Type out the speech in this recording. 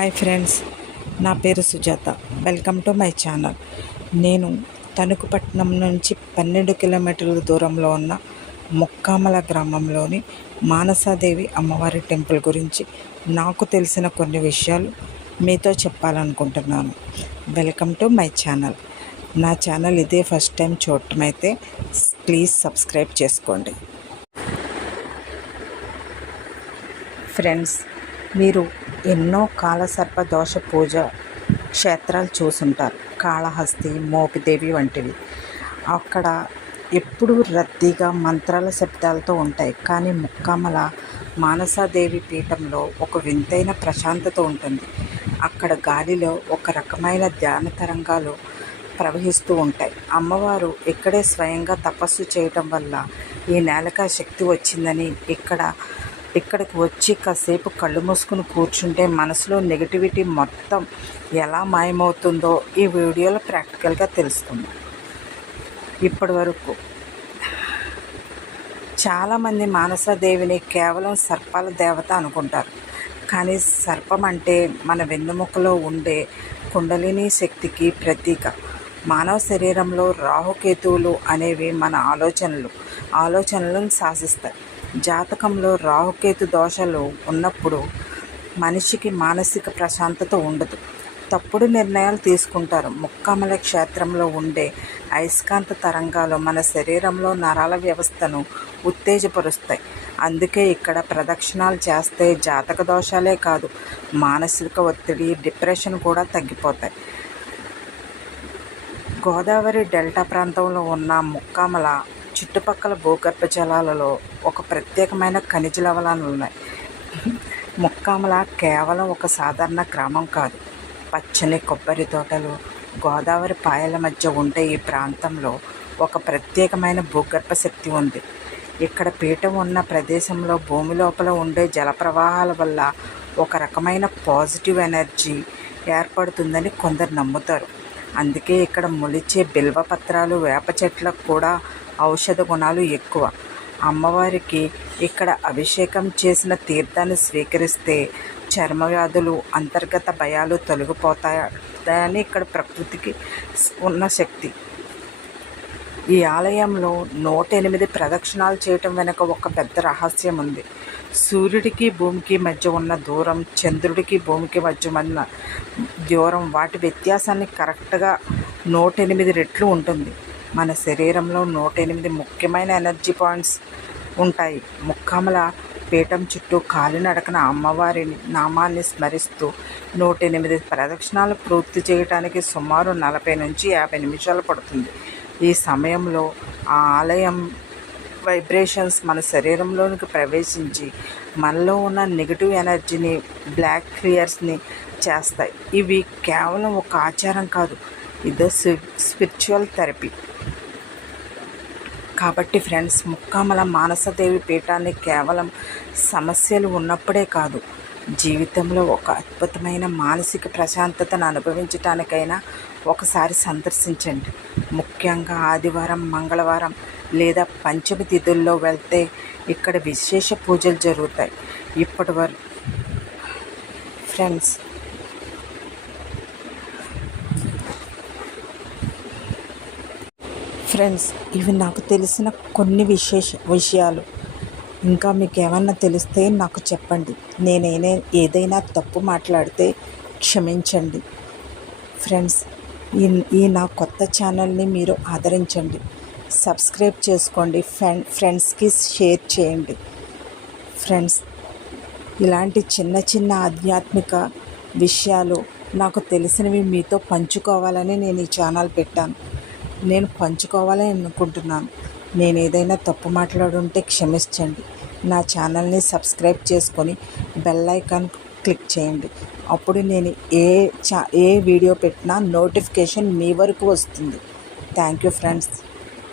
Hi friends, నా పేరు Sujatha. Welcome to my channel. నేను తణుకుపట్నం నుంచి 12 కిలోమీటర్ల దూరంలో ఉన్న ముక్కామల గ్రామంలోని మానసాదేవి అమ్మవారి టెంపుల్ గురించి నాకు తెలిసిన కొన్ని విషయాలు మీతో చెప్పాలనుకుంటున్నాను. Welcome to my channel. నా ఛానల్ ఇదే ఫస్ట్ టైం చూడటం అయితే ప్లీజ్ సబ్స్క్రైబ్ చేసుకోండి. ఫ్రెండ్స్, మీరు ఎన్నో కాలసర్ప దోష పూజ క్షేత్రాలు చూసుంటారు. కాళహస్తి, మోపిదేవి వంటివి. అక్కడ ఎప్పుడూ రద్దీగా మంత్రాల శబ్దాలతో ఉంటాయి. కానీ ముక్కామల మానసాదేవి పీఠంలో ఒక వింతైన ప్రశాంతత ఉంటుంది. అక్కడ గాలిలో ఒక రకమైన ధ్యాన తరంగాలు ప్రవహిస్తూ ఉంటాయి. అమ్మవారు ఇక్కడే స్వయంగా తపస్సు చేయటం వల్ల ఈ నేలకా శక్తి వచ్చిందని ఇక్కడికి వచ్చి కాసేపు కళ్ళు మూసుకుని కూర్చుంటే మనసులో నెగిటివిటీ మొత్తం ఎలా మాయమవుతుందో ఈ వీడియోలో ప్రాక్టికల్గా తెలుస్తుంది. ఇప్పటి వరకు చాలామంది మానసాదేవిని కేవలం సర్పాల దేవత అనుకుంటారు. కానీ సర్పం అంటే మన వెన్నెముకలో ఉండే కుండలిని శక్తికి ప్రతీక. మానవ శరీరంలో రాహుకేతువులు అనేవి మన ఆలోచనలను శాసిస్తాయి. జాతకంలో రాహుకేతు దోషాలు ఉన్నప్పుడు మనిషికి మానసిక ప్రశాంతత ఉండదు. తప్పుడు నిర్ణయాలు తీసుకుంటారు. ముక్కామల క్షేత్రంలో ఉండే అయస్కాంత తరంగాలు మన శరీరంలో నరాల వ్యవస్థను ఉత్తేజపరుస్తాయి. అందుకే ఇక్కడ ప్రదక్షిణాలు చేస్తే జాతక దోషాలే కాదు, మానసిక ఒత్తిడి, డిప్రెషన్ కూడా తగ్గిపోతాయి. గోదావరి డెల్టా ప్రాంతంలో ఉన్న ముక్కామల చుట్టుపక్కల భూగర్భ జలాలలో ఒక ప్రత్యేకమైన ఖనిజ లవణాలు ఉన్నాయి. ముక్కామల కేవలం ఒక సాధారణ గ్రామం కాదు. పచ్చని కొబ్బరి తోటలు, గోదావరి పాయల మధ్య ఉండే ఈ ప్రాంతంలో ఒక ప్రత్యేకమైన భూగర్భ శక్తి ఉంది. ఇక్కడ పీఠం ఉన్న ప్రదేశంలో భూమి లోపల ఉండే జల ప్రవాహాల వల్ల ఒక రకమైన పాజిటివ్ ఎనర్జీ ఏర్పడుతుందని కొందరు నమ్ముతారు. అందుకే ఇక్కడ మొలిచే బిల్వపత్రాలు, వేప చెట్లకు కూడా ఔషధ గుణాలు ఎక్కువ. అమ్మవారికి ఇక్కడ అభిషేకం చేసిన తీర్థాన్ని స్వీకరిస్తే చర్మ వ్యాధులు, అంతర్గత భయాలు తొలగిపోతాయని ఇక్కడ ప్రకృతికి ఉన్న శక్తి. ఈ ఆలయంలో 108 ప్రదక్షిణాలు చేయటం వెనుక ఒక పెద్ద రహస్యం ఉంది. సూర్యుడికి భూమికి మధ్య ఉన్న దూరం, చంద్రుడికి భూమికి మధ్య ఉన్న దూరం, వాటి వ్యత్యాసాన్ని కరెక్ట్గా 108 రెట్లు ఉంటుంది. మన శరీరంలో 108 ముఖ్యమైన ఎనర్జీ పాయింట్స్ ఉంటాయి. ముక్కామల పీఠం చుట్టూ కాలినడకన అమ్మవారి నామాన్ని స్మరిస్తూ 108 ప్రదక్షిణాలు పూర్తి చేయడానికి సుమారు 40 నుంచి 50 నిమిషాలు పడుతుంది. ఈ సమయంలో ఆ ఆలయం వైబ్రేషన్స్ మన శరీరంలోనికి ప్రవేశించి మనలో ఉన్న నెగిటివ్ ఎనర్జీని, బ్లాక్ క్లియర్స్ని చేస్తాయి. ఇవి కేవలం ఒక ఆచారం కాదు, ఇదో స్పిరిచువల్ థెరపీ. కాబట్టి ఫ్రెండ్స్, ముక్కామల మానసాదేవి పీఠాన్ని కేవలం సమస్యలు ఉన్నప్పుడే కాదు, జీవితంలో ఒక అద్భుతమైన మానసిక ప్రశాంతతను అనుభవించటానికైనా ఒకసారి సందర్శించండి. ముఖ్యంగా ఆదివారం, మంగళవారం లేదా పంచమి తిథుల్లో వెళ్తే ఇక్కడ విశేష పూజలు జరుగుతాయి. ఇప్పటి వరకు ఫ్రెండ్స్, ఇవి నాకు తెలిసిన కొన్ని విషయాలు. ఇంకా మీకు ఏమన్నా తెలిస్తే నాకు చెప్పండి. ఏదైనా తప్పు మాట్లాడితే క్షమించండి. ఫ్రెండ్స్, ఈ నా కొత్త ఛానల్ని మీరు ఆదరించండి, సబ్స్క్రైబ్ చేసుకోండి, ఫ్రెండ్స్కి షేర్ చేయండి. ఫ్రెండ్స్, ఇలాంటి చిన్న చిన్న ఆధ్యాత్మిక విషయాలు నాకు తెలిసినవి మీతో పంచుకోవాలని నేను ఈ ఛానల్ పెట్టాను. నేను పంచుకోవాలని అనుకుంటున్నాను. నేను ఏదైనా తప్పు మాట్లాడుంటే క్షమించండి. నా ఛానల్ని సబ్స్క్రైబ్ చేసుకొని బెల్ ఐకాన్ క్లిక్ చేయండి. అప్పుడు నేను ఏ వీడియో పెట్టినా నోటిఫికేషన్ మీ వరకు వస్తుంది. Thank you friends.